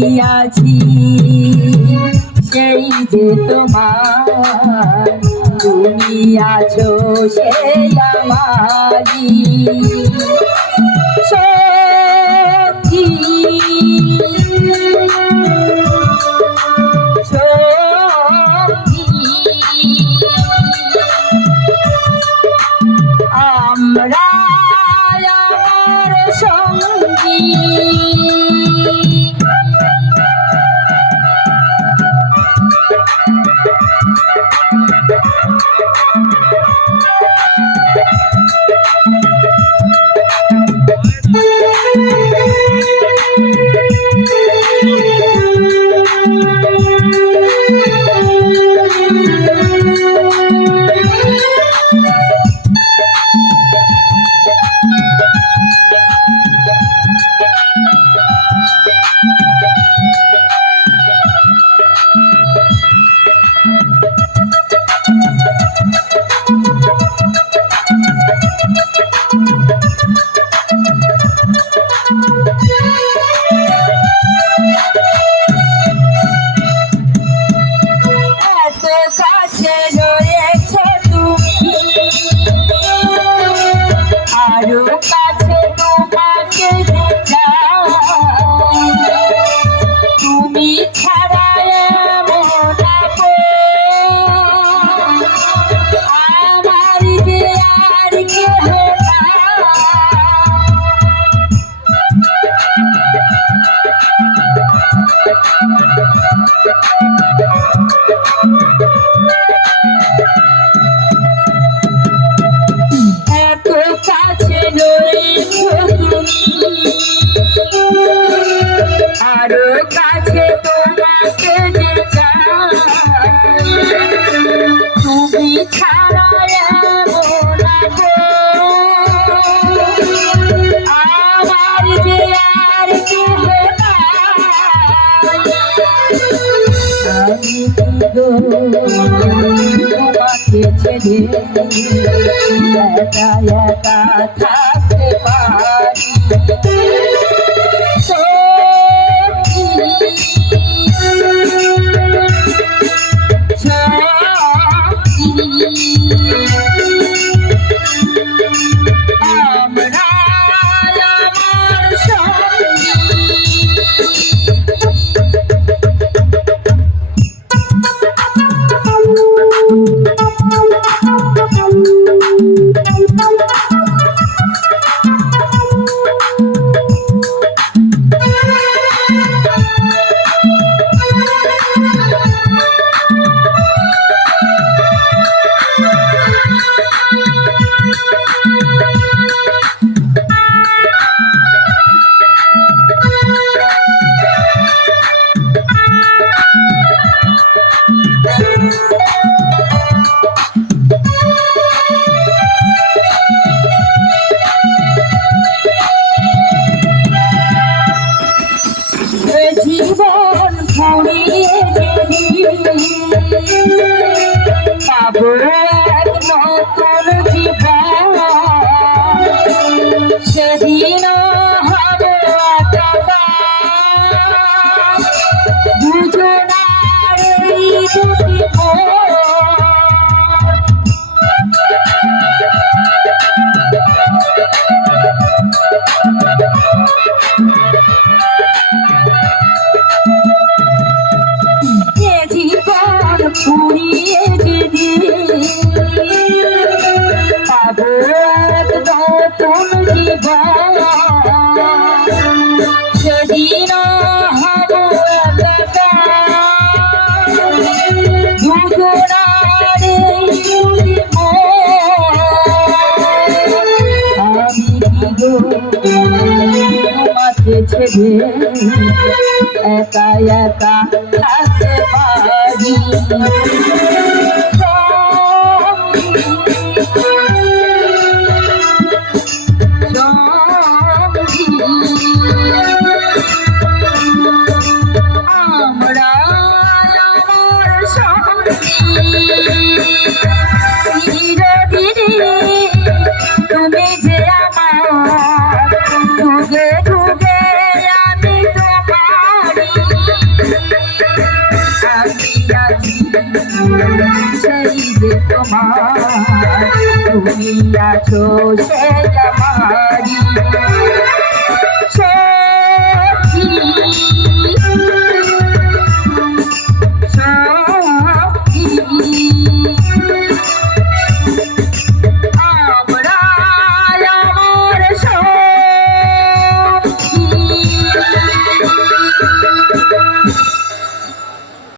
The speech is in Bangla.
পাইয়াছি সেই যে তোমার, তুমি আছো সেই আমারি সঙ্গী। আমরা আমার সঙ্গী আরো কাছে তোমাকে যে চাই, তুমি ছাড়া এমন আমার যে আর কেহ নাই। আমি তোমাকে ছেড়ে একা একা থাকতে পারি। জীবন ফুরিয়ে পাবো এক নতুন জীবন, সেদিন হবে দুজনার এই দুটি ফুরিয়ে পাবো এক নতুন জীবন, সেদিন হব দুজনার আমি তোমাকে ছেড়ে একা একা থাকতে পারি। আমরা আমার সঙ্গী তুমি যে আমার, ঢুকে ঢুকে আমি তোমারি সেই যে তোমার তুমি আছো সে আমারি